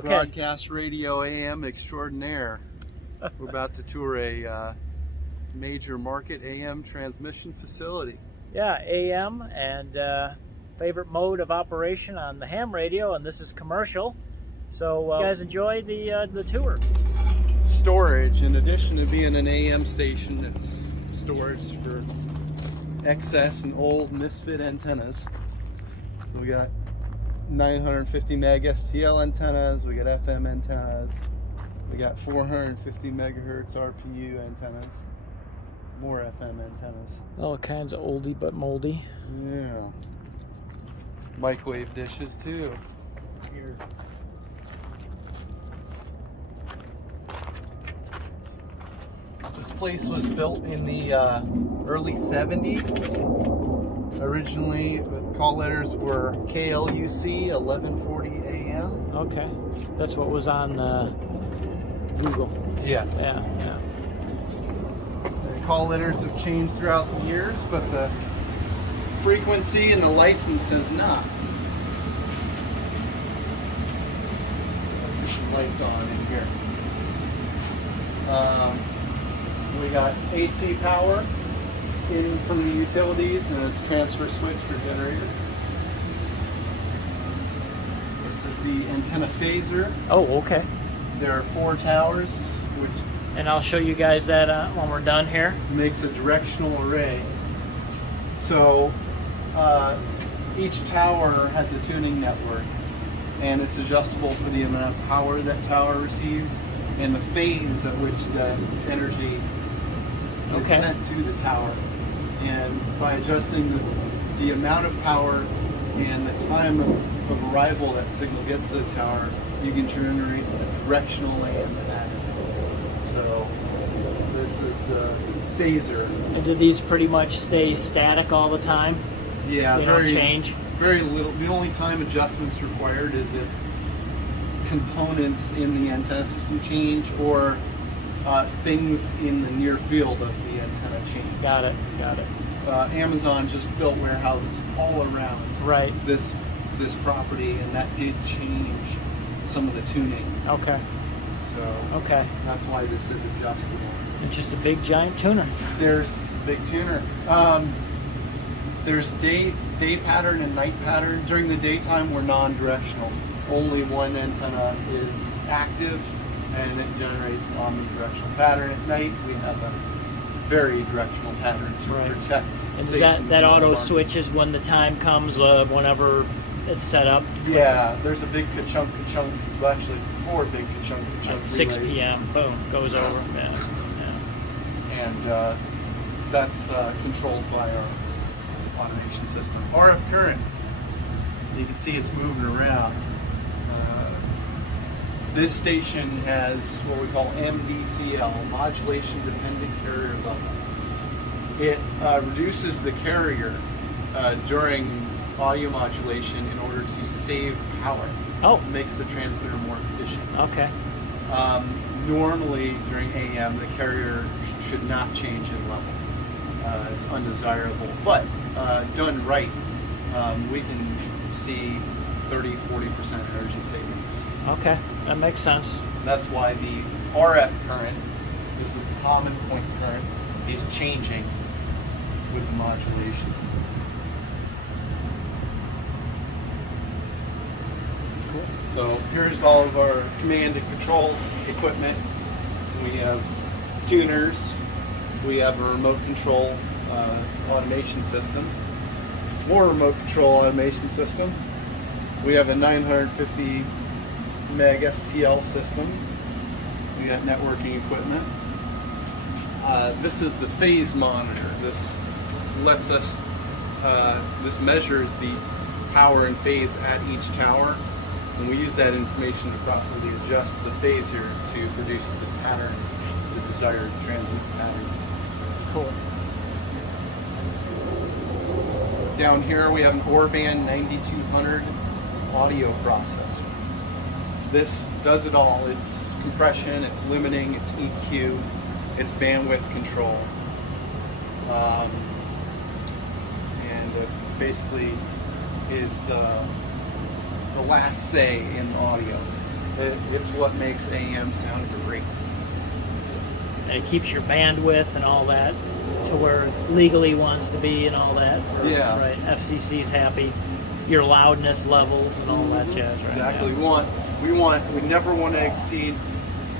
Okay. Broadcast radio AM extraordinaire. We're about to tour a major market AM transmission facility. Yeah, AM and favorite mode of operation on the ham radio, and this is commercial. So you guys enjoy the tour. Storage, in addition to being an AM station, it's storage for excess and old misfit antennas. So we got 950 meg STL antennas, we got FM antennas, we got 450 megahertz RPU antennas, more FM antennas. All kinds of oldie but moldy. Yeah. Microwave dishes too. Here. This place was built in the early 70s. Originally, the call letters were KLUC 1140 AM. Okay, that's what was on Google. Yes. Yeah. The call letters have changed throughout the years, but the frequency and the license has not. Let's get some lights on in here. We got AC power in from the utilities and a transfer switch for generator. This is the antenna phaser. Oh, okay. There are 4 towers, which And I'll show you guys that when we're done here. makes a directional array. So each tower has a tuning network, and it's adjustable for the amount of power that tower receives and the phase at which the energy is sent to the tower. And by adjusting the amount of power and the time of arrival that signal gets to the tower, you can generate a directional AM pattern. So this is the phaser. And do these pretty much stay static all the time? Yeah, They don't change? Very little. The only time adjustments required is if components in the antenna system change or things in the near field of the antenna change. Got it. Amazon just built warehouses all around this property, and that did change some of the tuning. Okay. So that's why this is adjustable. It's just a big giant tuner. There's big tuner. There's day pattern and night pattern. During the daytime, we're non-directional. Only one antenna is active, and it generates an omnidirectional pattern. At night, we have a very directional pattern to protect. And does that auto switches when the time comes, whenever it's set up? Yeah, there's a big ka-chunk, well, actually 4 big ka-chunk Like 6 relays. p.m. Boom, goes over. Yeah. And that's controlled by our automation system. RF current, you can see it's moving around. This station has what we call MDCL, modulation dependent carrier level. It reduces the carrier during audio modulation in order to save power. Oh. It makes the transmitter more efficient. Okay. Normally during AM, the carrier should not change in level. It's undesirable, but done right, we can see 30-40% energy savings. Okay, that makes sense. That's why the RF current, this is the common point current, is changing with the modulation. Cool. So here's all of our command and control equipment. We have tuners, we have a remote control automation system, more remote control automation system. We have a 950 meg STL system. We got networking equipment. This is the phase monitor. This lets us, this measures the power and phase at each tower, and we use that information to properly adjust the phaser to produce the pattern, the desired transmit pattern. Cool. Down here we have an Orban 9200 audio processor. This does it all. It's compression, it's limiting, it's EQ, it's bandwidth control. And it basically is the last say in audio. It's what makes AM sound great. And it keeps your bandwidth and all that to where it legally wants to be and all that. Yeah. Right. FCC's happy. Your loudness levels and all that jazz. Right? Exactly. Yeah. We never want to exceed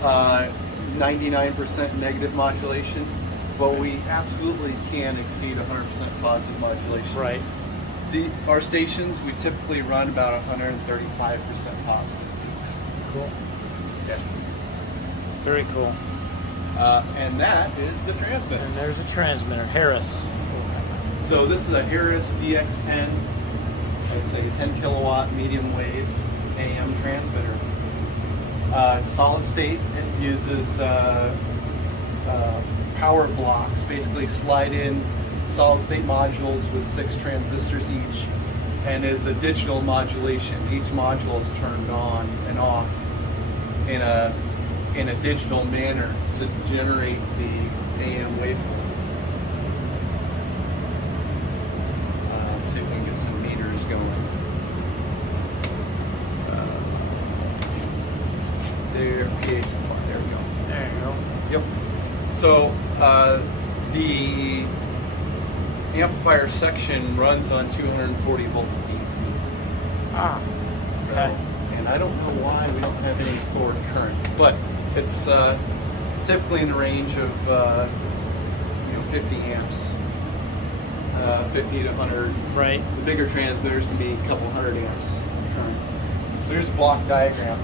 99% negative modulation, but we absolutely can exceed 100% positive modulation. Right. Our stations, we typically run about 135% positive peaks. Cool. Yeah. Very cool. And that is the transmitter. And there's a transmitter, Harris. So this is a Harris DX10. It's a 10 kilowatt medium wave AM transmitter. It's solid state. It uses power blocks, basically slide in solid state modules with 6 transistors each, and is a digital modulation. Each module is turned on and off in a digital manner to generate the AM waveform. Let's see if we can get some meters going. There, PA supply. There we go. There you go. Yep. So the amplifier section runs on 240 volts DC. Ah. Okay. And I don't know why we don't have any forward current, but it's typically in the range of 50 amps, 50 to 100. Right. The bigger transmitters can be a couple hundred amps current. So here's a block diagram: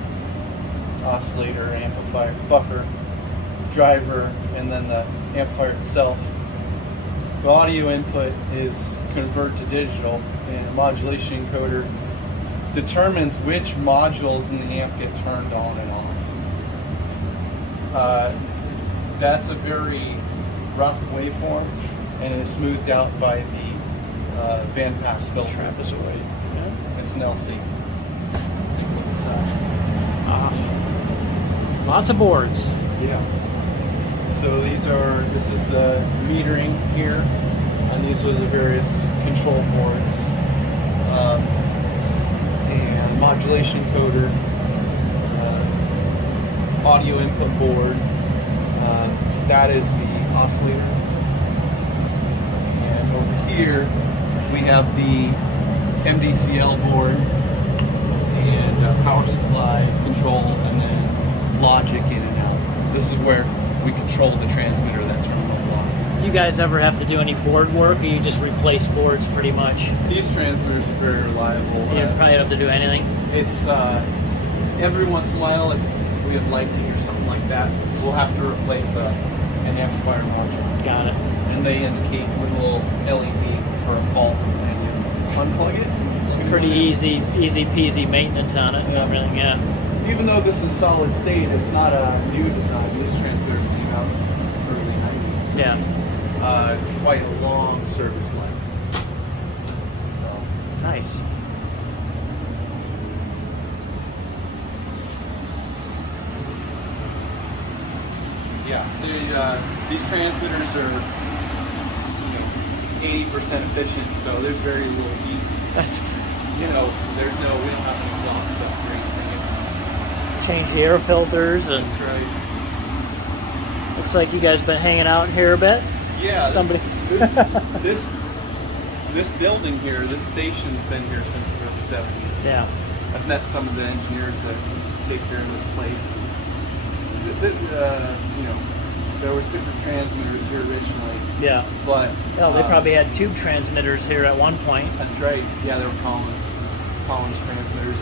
oscillator, amplifier, buffer, driver, and then the amplifier itself. The audio input is converted to digital, and a modulation encoder determines which modules in the amp get turned on and off. That's a very rough waveform, and it is smoothed out by the bandpass filter. Trapezoid. Yeah. It's an LC. Let's take a look inside. Lots of boards. Yeah. So this is the metering here, and these are the various control boards, and modulation encoder, audio input board. That is the oscillator. And over here we have the MDCL board and power supply control, and then logic in and out. This is where we control the transmitter, that terminal block. You guys ever have to do any board work, or you just replace boards pretty much? These transmitters are very reliable. You probably don't have to do anything. It's every once in a while, if we have lightning or something like that, we'll have to replace an amplifier module. Got it. And they indicate with a little LED for a fault, and you unplug it. Pretty easy peasy maintenance on it and everything. Yeah. Even though this is solid state, it's not a new design. These transmitters came out in the early 90s. So, Yeah. quite a long service life. Nice. Yeah, these transmitters are 80% efficient, so there's very little heat. That's We don't have an exhaust duct or anything. change the air filters, and That's right. looks like you guys been hanging out in here a bit. Yeah. Somebody. This building here, this station's been here since the early 70s. Yeah. I've met some of the engineers that used to take care of this place. There was different transmitters here originally, Yeah. but Well, they probably had tube transmitters here at one point. that's right. Yeah, they were Collins transmitters,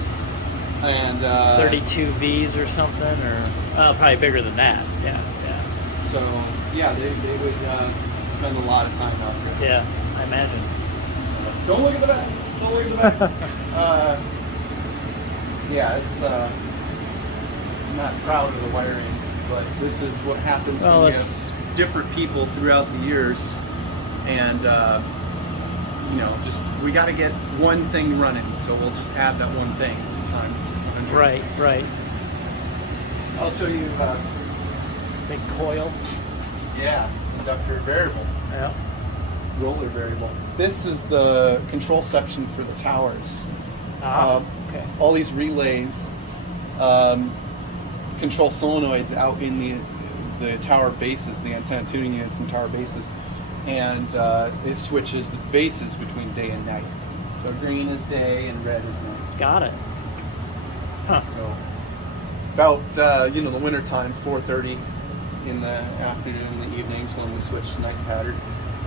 and 32 Vs or something, or probably bigger than that. Yeah. Yeah. So yeah, they would spend a lot of time out here. Yeah. I imagine. Don't look at the back. Don't look at the back. Yeah, it's. I'm not proud of the wiring, but this is what happens Well, when you have different people throughout the years, and we got to get one thing running, so we'll just add that one thing times 100. Right. Right. I'll show you. Big coil. Yeah, inductor variable, Yeah. roller variable. This is the control section for the towers. Okay. All these relays control solenoids out in the tower bases, the antenna tuning units and tower bases, and it switches the bases between day and night. So green is day and red is night. Got it. Huh. So about the winter time, 4:30 in the afternoon and the evenings when we switch to night pattern,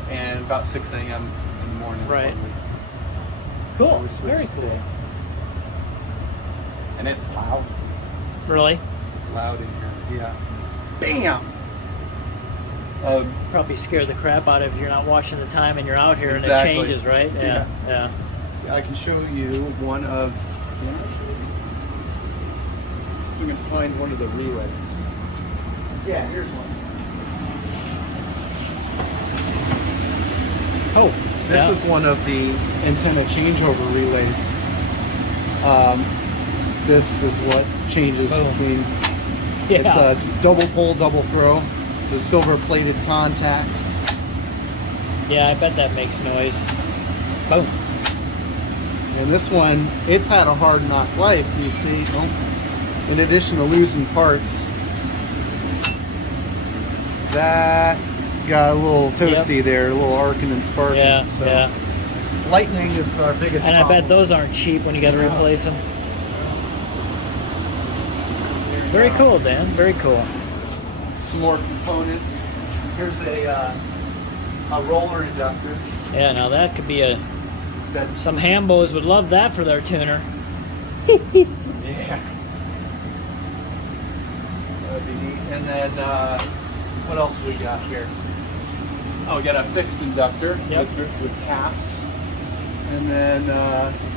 and about 6 a.m. in the morning. Right. When Cool. we switch Very to cool. day. And it's loud. Really? It's loud in here. Yeah. Bam. Probably scare the crap out of you if you're not watching the time and you're out here Exactly. and it changes, right? Yeah. I can show you one of. See if we can find one of the relays. Yeah, here's one. Oh, This is one of the antenna changeover relays. This is what changes Boom. between. Yeah. It's a double pole, double throw. It's a silver plated contacts. Yeah, I bet that makes noise. Boom. And this one, it's had a hard knock life, you see. Oh, in addition to losing parts, that got a little toasty there, a little arcing and sparking. Yeah, so yeah. lightning is our biggest And I problem. bet those aren't cheap when you got to replace them. Very cool, Dan. Very cool. Some more components. Here's a roller inductor. Yeah, now that could be a. That's Some hambos would love that for their tuner. yeah. That'd be neat. And then what else we got here? Oh, we got a fixed inductor with taps. And then we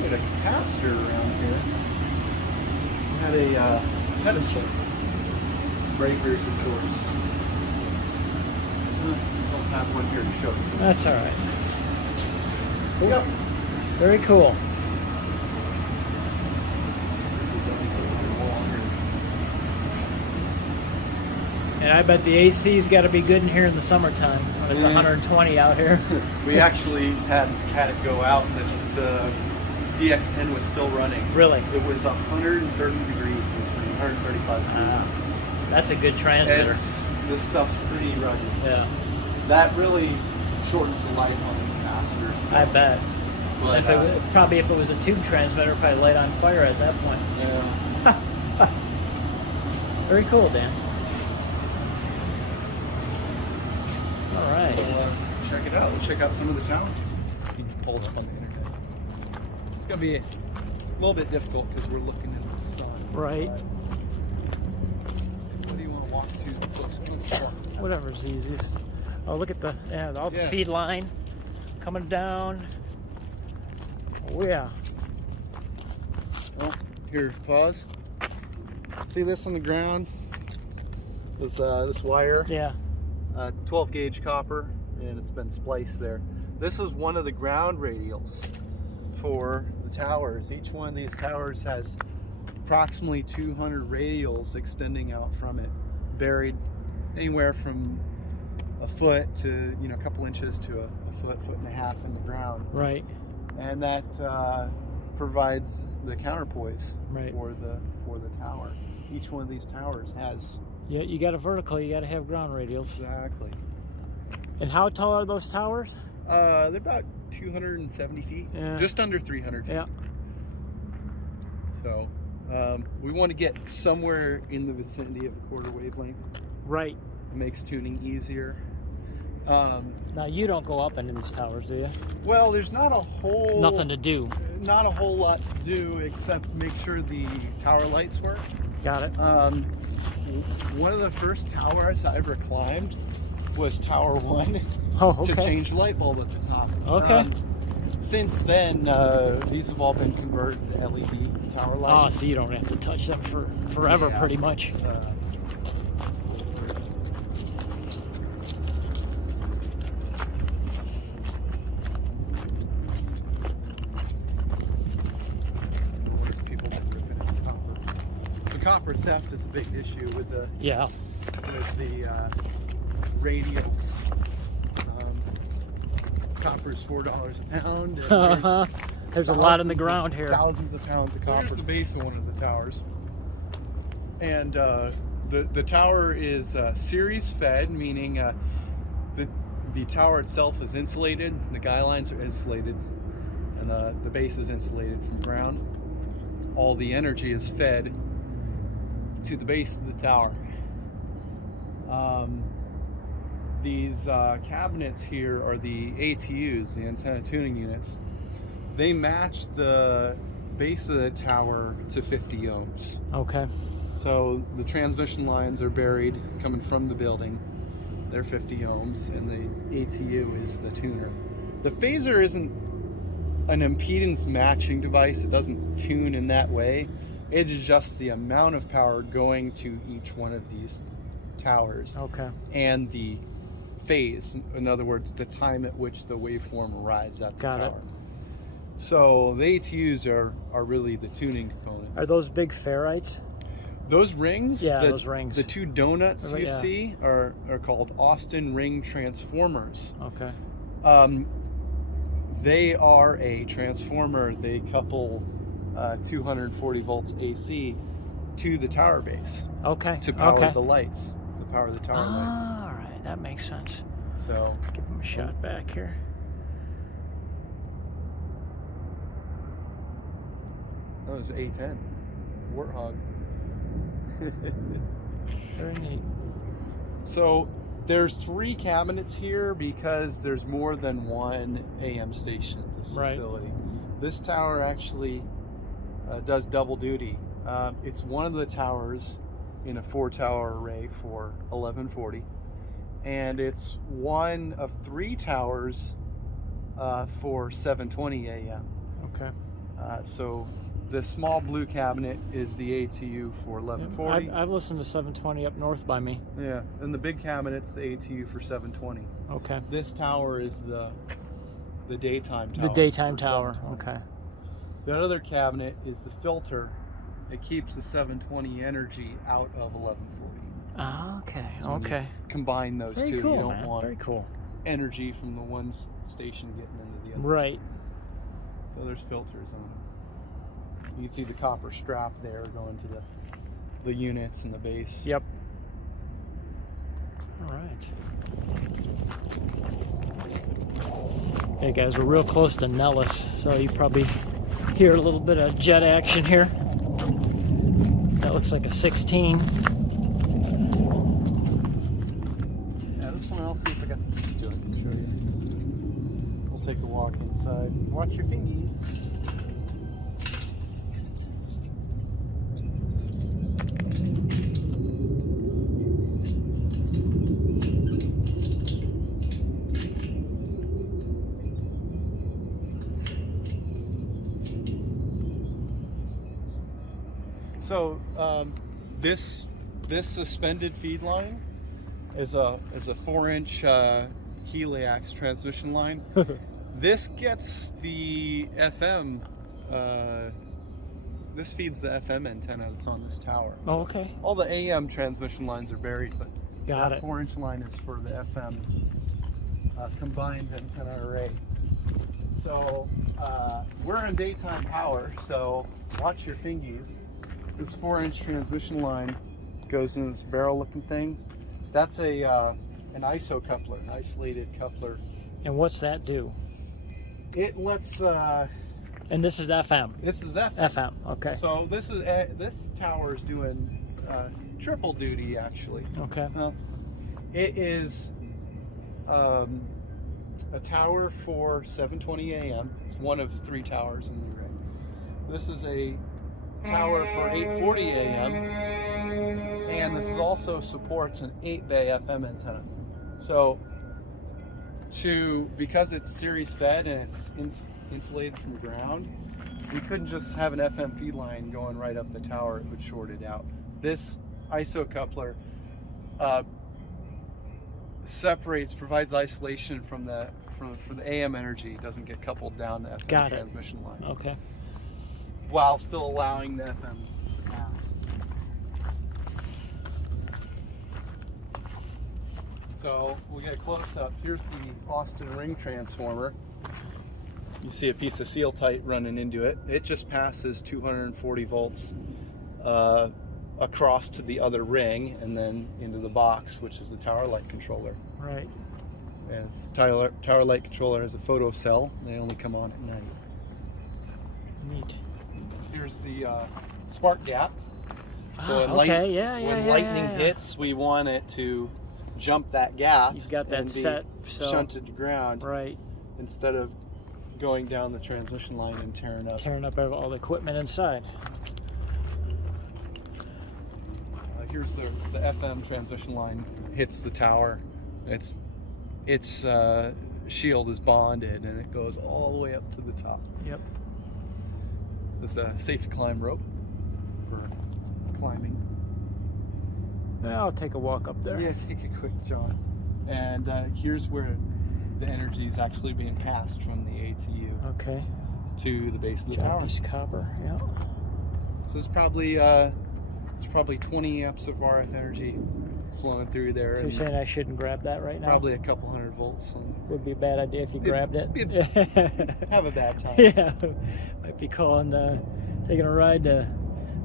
got a capacitor around here. We had a pedestal. Breakers, of course. Don't have one here to show you. That's all right. Yep. Very cool. And I bet the AC's got to be good in here in the summertime when it's 120 out here. We actually had it go out, and the DX10 was still running. Really? It was 130 degrees. It was 135 degrees. That's a good transmitter. This stuff's pretty rugged. Yeah, That really shortens the life on the capacitors. I bet. But, If it was a tube transmitter, probably light on fire at that point. yeah. Very cool, Dan. All right. So, check it out. Let's check out some of the town. You can pull it up on the internet. It's going to be a little bit difficult because we're looking into the sun. Right. But what do you want to walk to close? Whatever's easiest. Oh, look at the Yeah. feed line coming down. Oh yeah. Oh, here, pause. See this on the ground? This wire? Yeah. 12 gauge copper, and it's been spliced there. This is one of the ground radials for the towers. Each one of these towers has approximately 200 radials extending out from it, buried anywhere from a foot to a couple inches to a foot and a half in the ground. Right. And that provides the counterpoise Right. for the tower. Each one of these towers has Yeah, you got a vertical, you got to have ground radials. exactly. And how tall are those towers? They're about 270 feet, Yeah. just under 300 feet. Yeah. So we want to get somewhere in the vicinity of a quarter wavelength. Right. It makes tuning easier. Now you don't go up into these towers, do you? Well, there's not a whole Nothing to do. Not a whole lot to do except make sure the tower lights work. Got it. One of the first towers I ever climbed was Tower 1 Oh, okay. to change the light bulb at the top. Okay. Since then, these have all been converted to LED tower Oh, lights. so you don't have to touch them for forever, Yeah. pretty much. Copper theft is a big issue with the Yeah. radials. Copper is $4 a pound. And There's a lot in the ground here. Thousands of pounds of copper. Here's the base of one of the towers, and the tower is series fed, meaning the tower itself is insulated, the guy lines are insulated, and the base is insulated from ground. All the energy is fed to the base of the tower. These cabinets here are the ATUs, the antenna tuning units. They match the base of the tower to 50 ohms. Okay. So the transmission lines are buried coming from the building. They're 50 ohms, and the ATU is the tuner. The phaser isn't an impedance matching device. It doesn't tune in that way. It is just the amount of power going to each one of these towers. Okay. And the phase, in other words, the time at which the waveform arrives at the Got tower. it. So the ATUs are really the tuning component. Are those big ferrites? Those rings, Yeah, those rings. the two donuts you Yeah. see are called Austin ring transformers. Okay. They are a transformer. They couple 240 volts AC to the tower base Okay. to power okay. the lights, to power the tower lights. All right, that makes sense. So Give them a shot back here. that was A10 Warthog. Very neat. So there's 3 cabinets here because there's more than one AM station at this Right. facility. This tower actually does double duty. It's one of the towers in a 4-tower array for 1140, and it's one of 3 towers for 720 AM. Okay. So the small blue cabinet is the ATU for 1140. I've listened to 720 up north by me. Yeah, and the big cabinet's the ATU for 720. Okay. This tower is the daytime tower. The daytime for tower. 720. Okay. The other cabinet is the filter. It keeps the 720 energy out of 1140. Okay. So when you Okay. combine those Very two, cool, you don't man. want Very cool. energy from the one station getting into the other. Right. So there's filters on it. You can see the copper strap there going to the units and the base. Yep. All right. Hey guys, we're real close to Nellis, so you probably hear a little bit of jet action here. That looks like a 16. Yeah, this one I'll see if I got the keys to it and show you. We'll take a walk inside. Watch your fingies. So this suspended feed line is a 4-inch heliax transmission line. This gets the FM. This feeds the FM antenna that's on this tower. Oh, okay. All the AM transmission lines are buried, but Got that it. 4-inch line is for the FM combined antenna array. So we're in daytime power, so watch your fingies. This 4-inch transmission line goes in this barrel-looking thing. That's an ISO coupler, an isolated coupler. And what's that do? It lets. And this is FM. This is FM. FM. Okay. So this tower is doing triple duty actually. Okay. It is a tower for 720 AM. It's one of 3 towers in the array. This is a tower for 840 AM, and this is also supports an 8-bay FM antenna. So because it's series fed and it's insulated from the ground, we couldn't just have an FM feed line going right up the tower. It would short it out. This ISO coupler provides isolation from the AM energy. It doesn't get coupled down the FM transmission line. Okay. While still allowing the FM to pass. So we'll get a close up. Here's the Austin ring transformer. You see a piece of seal tight running into it. It just passes 240 volts across to the other ring and then into the box, which is the tower light controller. Right. And tower light controller has a photo cell. They only come on at night. Neat. Here's the spark gap. So Ah, okay. Yeah, yeah, when yeah, lightning yeah. hits, we want it to jump that gap. You've got that and be set, so shunted to ground, right, instead of going down the transmission line and tearing up all the equipment inside. Here's the FM transmission line hits the tower. Its shield is bonded and it goes all the way up to the top. Yep. There's a safety climb rope for climbing. I'll take a walk up there. Yeah, take a quick jaunt. And here's where the energy is actually being passed from the ATU Okay. to the base of the tower. Japanese copper. Yeah. So it's probably 20 amps of RF energy flowing through there. So you're and saying I shouldn't grab that right now? probably a couple hundred volts. Would be a bad idea if you grabbed it. Have a bad time. Yeah. Might be taking a ride to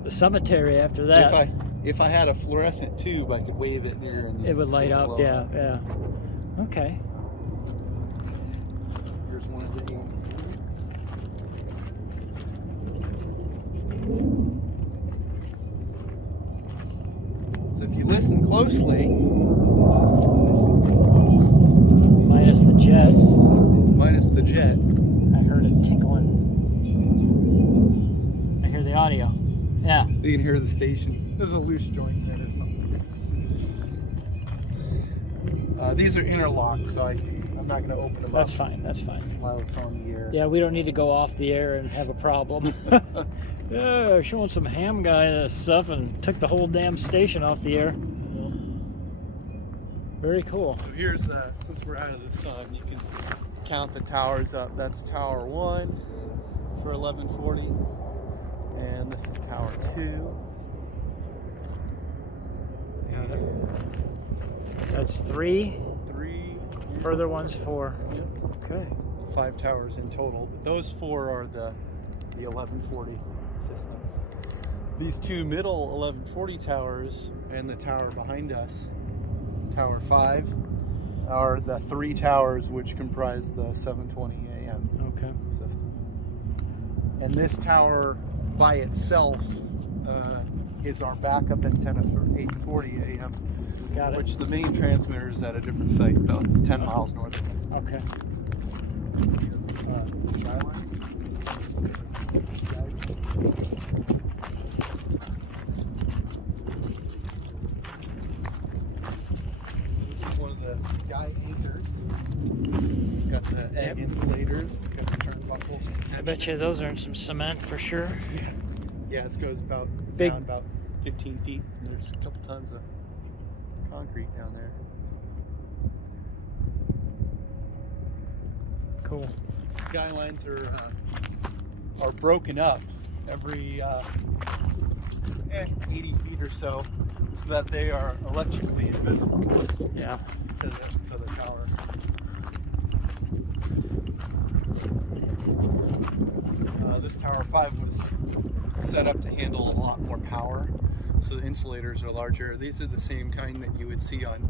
the cemetery after that. If I had a fluorescent tube, I could wave it near and It would light up. glow Yeah. up. Yeah. Okay. Here's one of the ATUs. So if you listen closely, Minus the jet. minus the jet, I heard it tinkling. I hear the audio. Yeah. you can hear the station. There's a loose joint in it or something. These are interlocked, so I'm not going to open them That's up fine. That's fine. while it's on the air. Yeah, we don't need to go off the air and have a problem. Yeah, showing some ham guy stuff and took the whole damn station off the air. Very cool. So here's, since we're out of the sun, you can count the towers up. That's Tower 1 for 1140, and this is Tower 2. Got it. That's 3. 3. Further one's 4. Yep. Okay. 5 towers in total, but those 4 are the 1140 system. These 2 middle 1140 towers and the tower behind us, Tower 5, are the 3 towers which comprise the 720 AM Okay. system. And this tower by itself is our backup antenna for 840 AM, Got it. which the main transmitter is at a different site about 10 miles north of us. Okay. This is one of the guy anchors. It's got the egg insulators, got the turnbuckles. I bet you those are in some cement for sure. Yeah, this goes down about 15 feet. And there's a couple tons of concrete down there. Cool. Guy lines are broken up every 80 feet or so that they are electrically invisible Yeah. to the tower. This Tower 5 was set up to handle a lot more power, so the insulators are larger. These are the same kind that you would see on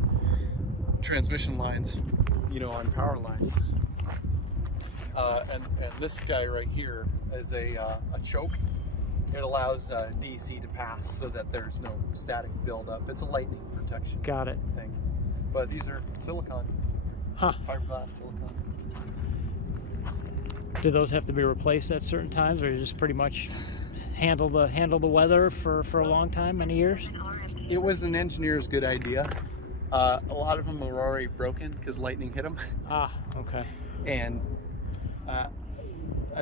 transmission lines, on power lines. And this guy right here is a choke. It allows DC to pass so that there's no static buildup. It's a lightning protection Got it. thing. But these are silicon, Huh. fiberglass silicon. Do those have to be replaced at certain times, or you just pretty much handle the weather for a long time, many years? It was an engineer's good idea. A lot of them are already broken because lightning hit them, Ah, okay. and I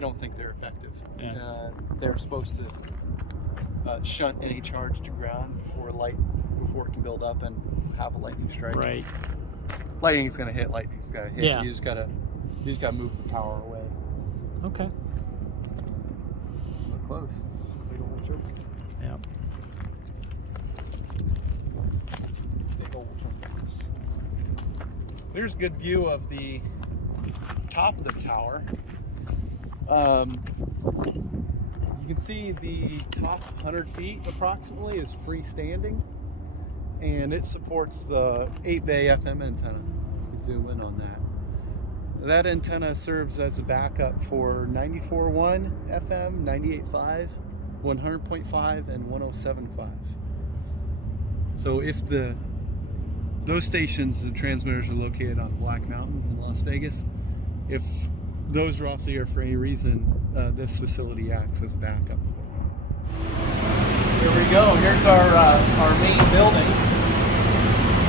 don't think they're effective. Yeah. They're supposed to shunt any charge to ground before it can build up and have a lightning strike. Right. Lightning's gonna hit. Lightning's gonna hit. Yeah. You just gotta move the power away. Okay. We're close. It's just a big old choke. Yeah. Big old choke. There's a good view of the top of the tower. You can see the top 100 feet approximately is freestanding, and it supports the 8-bay FM antenna. You can zoom in on that. That antenna serves as a backup for 94.1 FM, 98.5, 100.5, and 107.5. So if those stations, the transmitters are located on Black Mountain in Las Vegas, if those are off the air for any reason, this facility acts as a backup. Here we go. Here's our main building.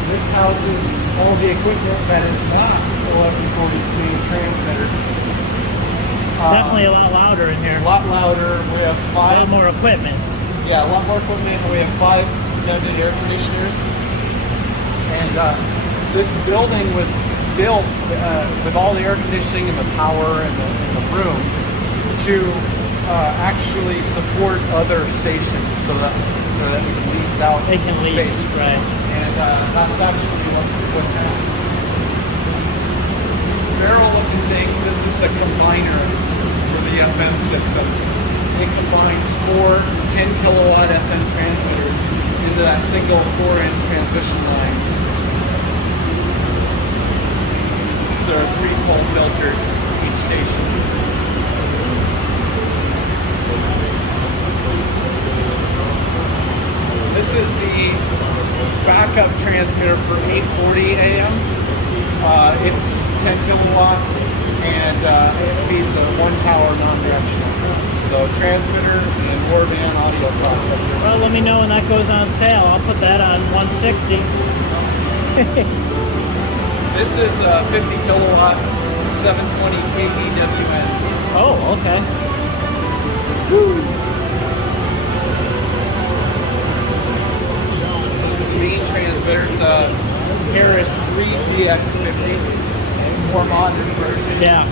This houses all the equipment that is not 1140's main transmitter. Definitely a lot louder in here. A lot louder. We have A five. lot more equipment. Yeah, a lot more equipment. We have 5 ducted air conditioners. And this building was built with all the air conditioning and the power and the room to actually support other stations so that we can lease out. They can lease, space. right. And that's actually what happened. These barrel-looking things, this is the combiner for the FM system. It combines 4 10-kilowatt FM transmitters into that single 4-inch transmission line. These are 3-pole filters each station. This is the backup transmitter for 840 AM. It's 10 kilowatts and it feeds a 1-tower non-directional. So transmitter and Warband audio processor. Well, let me know when that goes on sale. I'll put that on 160. This is a 50 kilowatt 720 kVWN. Oh, okay. This is the main transmitter. It's a Harris 3GX50, a more modern version. Yeah.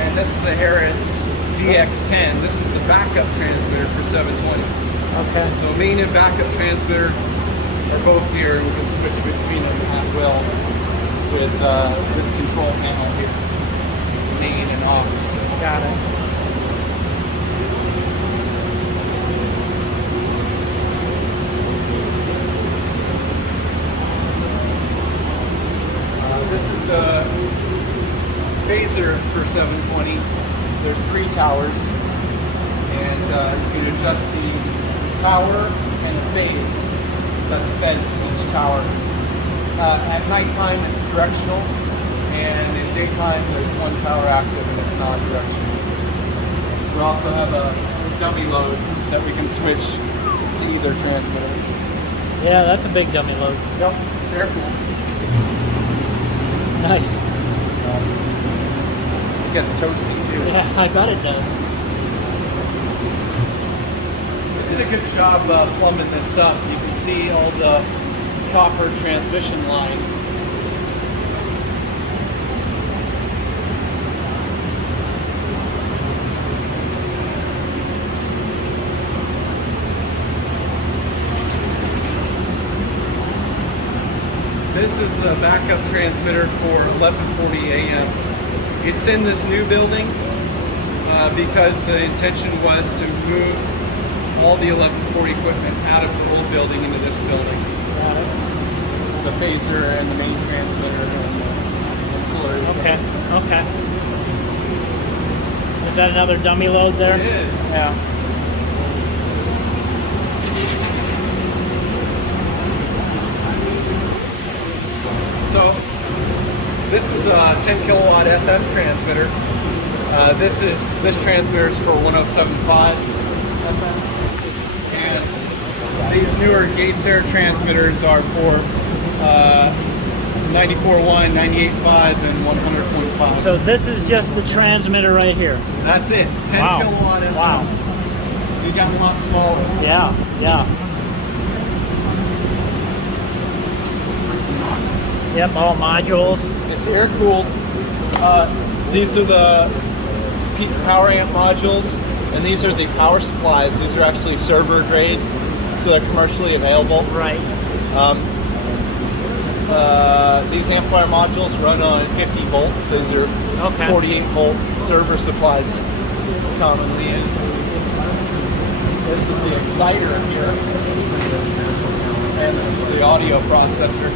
And this is a Harris DX10. This is the backup transmitter for 720. Okay. So main and backup transmitter are both here. We can switch between them at will with this control panel here, main and aux. Got it. This is the phaser for 720. There's 3 towers, and you can adjust the power and the phase that's fed to each tower. At nighttime, it's directional, and in daytime, there's 1 tower active and it's non-directional. We also have a dummy load that we can switch to either transmitter. Yeah, that's a big dummy load. Yep, it's air cooled. Nice. It gets toasty too. Yeah, I bet it does. They did a good job plumbing this up. You can see all the copper transmission line. This is a backup transmitter for 1140 AM. It's in this new building because the intention was to move all the 1140 equipment out of the old building into this building. Got it. The phaser and the main transmitter and the ancillary. Okay, okay. Is that another dummy load there? It is. Yeah. So this is a 10 kilowatt FM transmitter. This transmitter is for 107.5 FM, and these newer Gates Air transmitters are for 94.1, 98.5, and 100.5. So this is just the transmitter right here. That's it. 10 Wow. kilowatt FM. Wow. They got a lot smaller. Yeah, yeah. Yep, all modules. It's air cooled. These are the power amp modules, and these are the power supplies. These are actually server grade, so they're commercially available. Right. These amplifier modules run on 50 volts. Those are 48 volt server supplies commonly used. This is the exciter here, and this is the audio processor.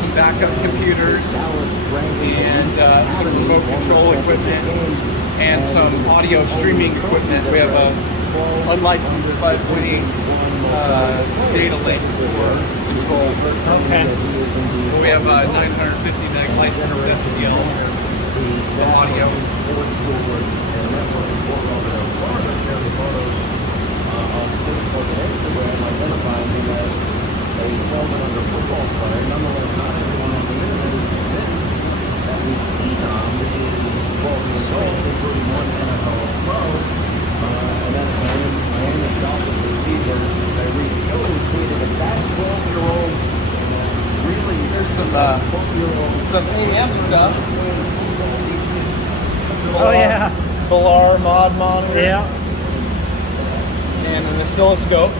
Some backup computers and some remote control equipment and some audio streaming equipment. We have a unlicensed 5.8 data link for control. Okay. We have a 950 meg licensed STL audio. There's some AM stuff. Oh yeah. Bilar mod monitor. Yeah. And an oscilloscope.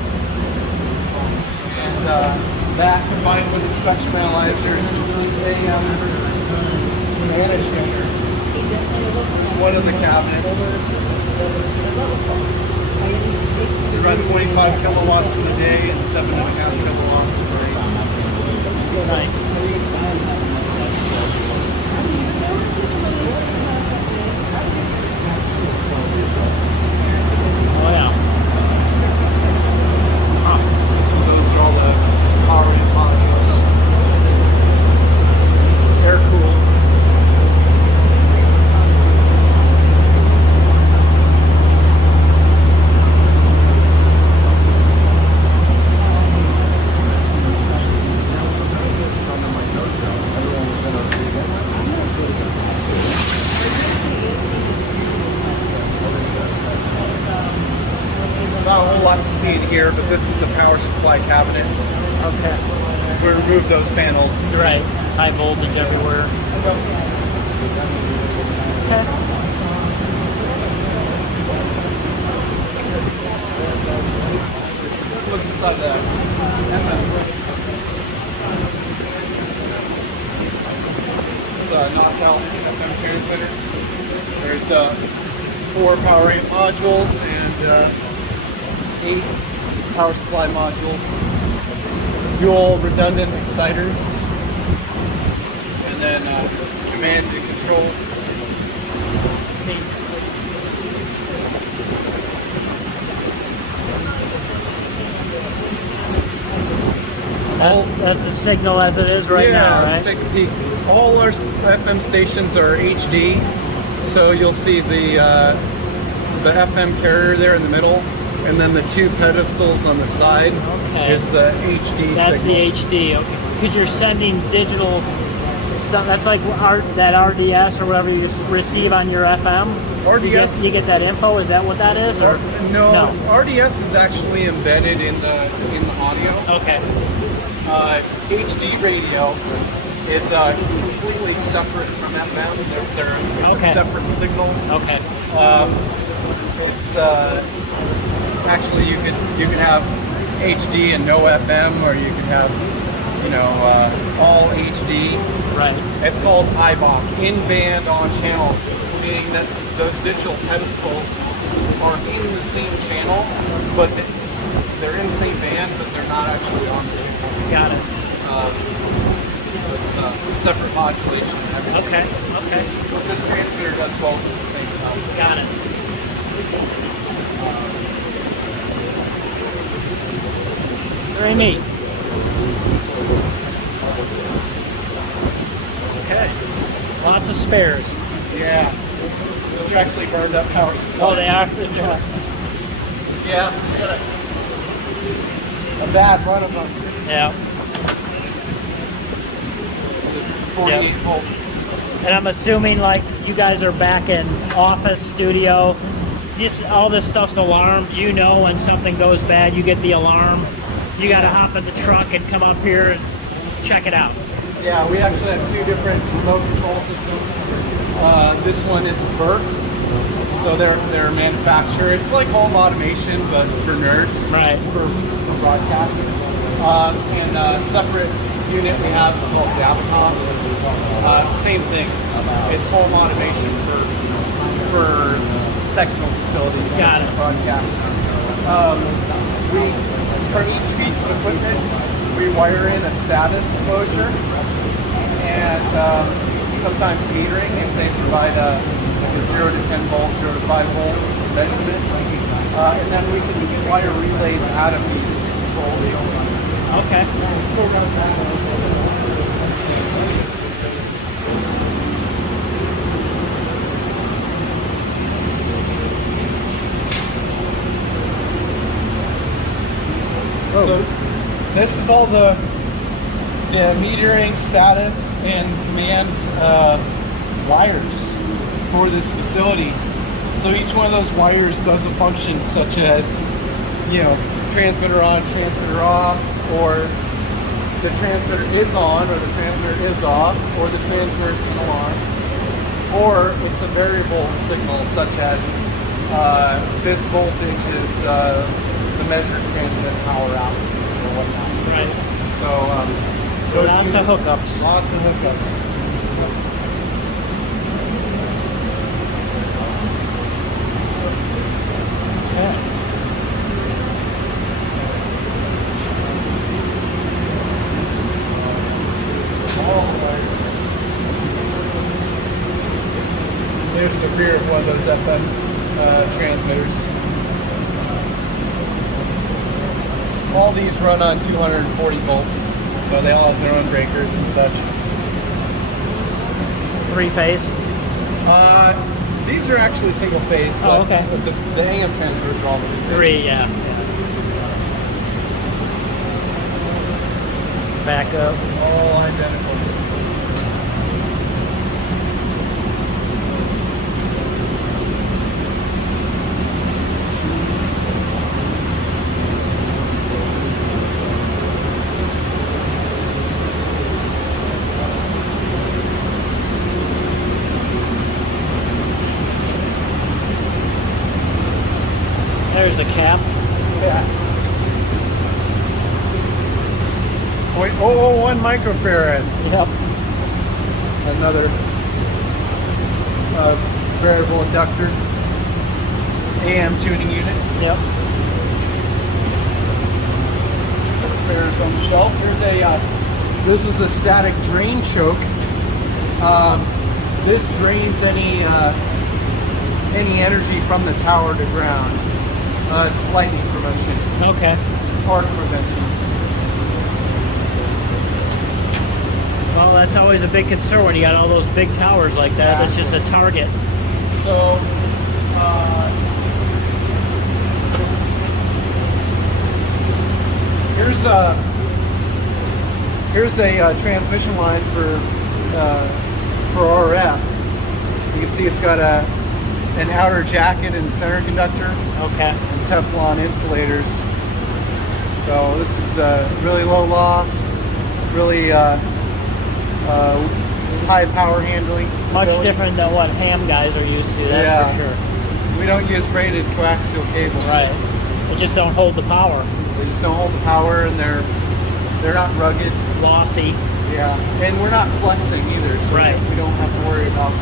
And that combined with the spectrum analyzer is completely managed here. It's one of the cabinets. It runs 25 kilowatts in a day and 7.5 kilowatts a day. Nice. Oh yeah. So those are all the power in modules. Air cooled. Not a whole lot to see in here, but this is a power supply cabinet. Okay. We removed those panels. Right. High voltage everywhere. Okay. Let's look inside the FM. It's a Knox-out FM transmitter. There's 4 power amp modules and 8 power supply modules. Dual redundant exciters. And then command and control. That's the signal as it is right now, right? Let's take a peek. All our FM stations are HD, so you'll see the FM carrier there in the middle, and then the 2 pedestals on the side is the HD That's signal. the HD, okay. Because you're sending digital stuff. That's like that RDS or whatever you just receive on your FM. RDS. You get that info. Is that what that is? Or no, RDS is actually embedded in the audio. Okay. HD radio is completely separate from FM. It's a separate signal. Okay. It's actually you could have HD and no FM, or you could have all HD. Right. It's called IBOC, in band on channel, meaning that those digital pedestals are in the same channel, but they're in the same band, but they're not actually on the channel. Got it. It's separate modulation. Okay. But this transmitter does both at the same time. Got it. Very neat. Okay. Lots of spares. Yeah. Those are actually burned up power supplies. Oh, they are? Yeah. A bad run of them. Yeah. 48 volt. And I'm assuming like you guys are back in office studio all this stuff's alarmed. You know when something goes bad, you get the alarm. You got to hop in the truck and come up here and check it out. Yeah, we actually have two different remote control systems. This one is Burke, so they're manufacturer. It's like home automation, but for nerds, right? For broadcast. And a separate unit we have is called Gavicon. Same thing. It's home automation for technical facilities. Got it. Broadcast. For each piece of equipment, we wire in a status closure and sometimes metering if they provide like a 0 to 10 volt, 0 to 5 volt measurement. And then we can wire relays out of these control wheels. Okay. So this is all the metering, status, and command wires for this facility. So each one of those wires does a function such as, transmitter on, transmitter off, or the transmitter is on, or the transmitter is off, or the transmitter is in alarm, or it's a variable signal such as this voltage is the measured transmit power out or whatnot. Right. So lots of hookups. Lots of hookups. Yeah. There's the rear of one of those FM transmitters. All these run on 240 volts, so they all have their own breakers and such. 3-phase? These are actually single phase, but okay. the AM transmitters are all the 3, yeah. Back up. all identical. There's the cap. Yeah. 0.001 microfarad. Yep. Another variable inductor. AM tuning unit. Yep. Spares on the shelf. There's this is a static drain choke. This drains any energy from the tower to ground. It's lightning prevention, Okay. arc prevention. Well, that's always a big concern when you got all those big towers like that. That's just a target. So, here's a transmission line for RF. You can see it's got an outer jacket and center conductor. Okay. And Teflon insulators. So this is really low loss, really high power handling. Much ability. different than what ham guys are used to, that's for sure. We don't use braided coaxial cable. Right. They just don't hold the power. They just don't hold the power, and they're not rugged. Lossy. Yeah, and we're not flexing either, so Right. we don't have to worry about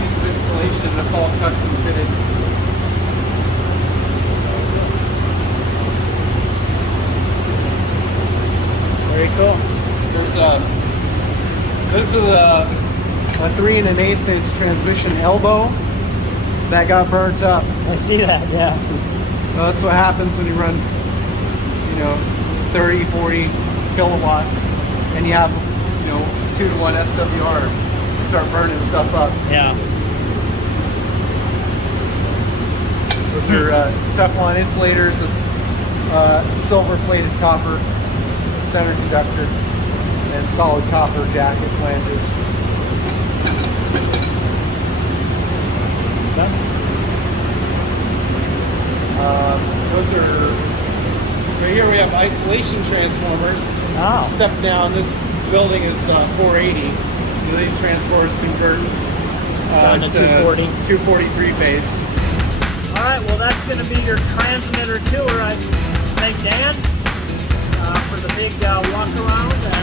piece of installation. That's all custom fitted. Very cool. There's this is a 3 1/8 inch transmission elbow that got burnt up. I see that, yeah. Well, that's what happens when you run, 30, 40 kilowatts, and you have, 2-to-1 SWR. You start burning stuff up. Yeah. Those are Teflon insulators, silver-plated copper center conductor, and solid copper jacket flanges. Those are, right here we have isolation transformers. Oh. Step down, this building is 480. So these transformers convert Down to 240. 243 phase. All right, well that's going to be your transmitter tour. I thank Dan for the big walk around.